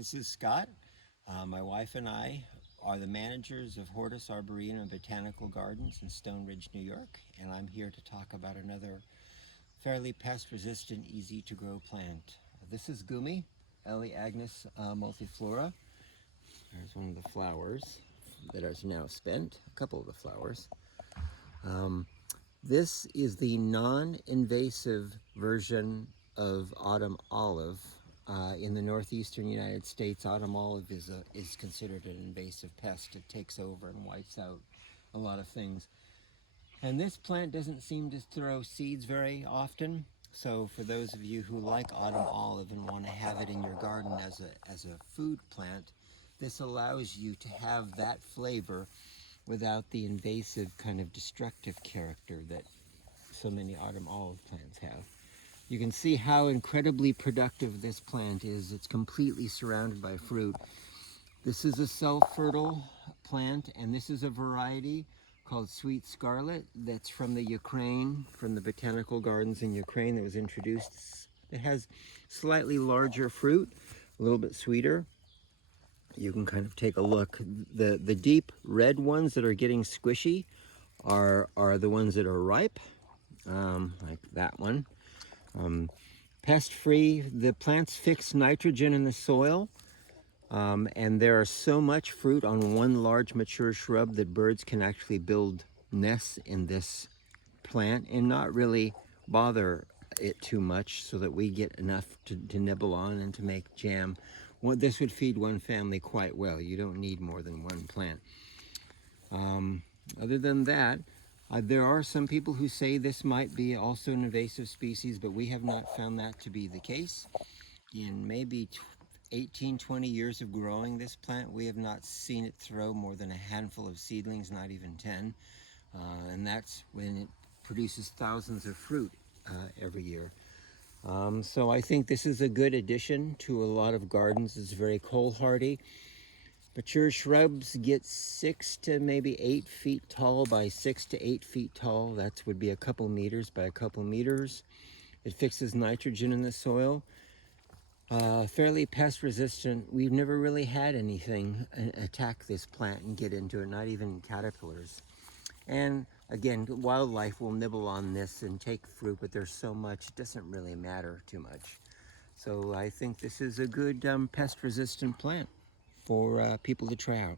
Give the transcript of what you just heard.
This is Scott. My wife and I are the managers of Hortus Arboretum and Botanical Gardens in Stone Ridge, New York, and I'm here to talk about another fairly pest-resistant, easy-to-grow plant. This is Goumi, Eleganus multiflora. There's one of the flowers that is now spent, a couple of the flowers. This is the non-invasive version of autumn olive. In the northeastern United States, autumn olive is considered an invasive pest. It takes over and wipes out a lot of things. And this plant doesn't seem to throw seeds very often. So for those of you who like autumn olive and want to have it in your garden as a food plant, this allows you to have that flavor without the invasive kind of destructive character that so many autumn olive plants have. You can see how incredibly productive this plant is. It's completely surrounded by fruit. This is a self-fertile plant, and this is a variety called Sweet Scarlet that's from the Ukraine, from the botanical gardens in Ukraine that was introduced. It has slightly larger fruit, a little bit sweeter. You can kind of take a look. The deep red ones that are getting squishy are the ones that are ripe, like that one. Pest-free, the plants fix nitrogen in the soil, and there are so much fruit on one large mature shrub that birds can actually build nests in this plant and not really bother it too much, so that we get enough to nibble on and to make jam. Well, this would feed one family quite well. You don't need more than one plant. Other than that, there are some people who say this might be also an invasive species, but we have not found that to be the case. In maybe 18, 20 years of growing this plant, we have not seen it throw more than a handful of seedlings, not even 10. And that's when it produces thousands of fruit every year. So I think this is a good addition to a lot of gardens. It's very cold hardy. Mature shrubs get 6 to maybe 8 feet tall by 6 to 8 feet tall. That would be a couple meters by a couple meters. It fixes nitrogen in the soil. Fairly pest resistant. We've never really had anything attack this plant and get into it, not even caterpillars. And again, wildlife will nibble on this and take fruit, but there's so much, it doesn't really matter too much. So I think this is a good pest resistant plant for people to try out.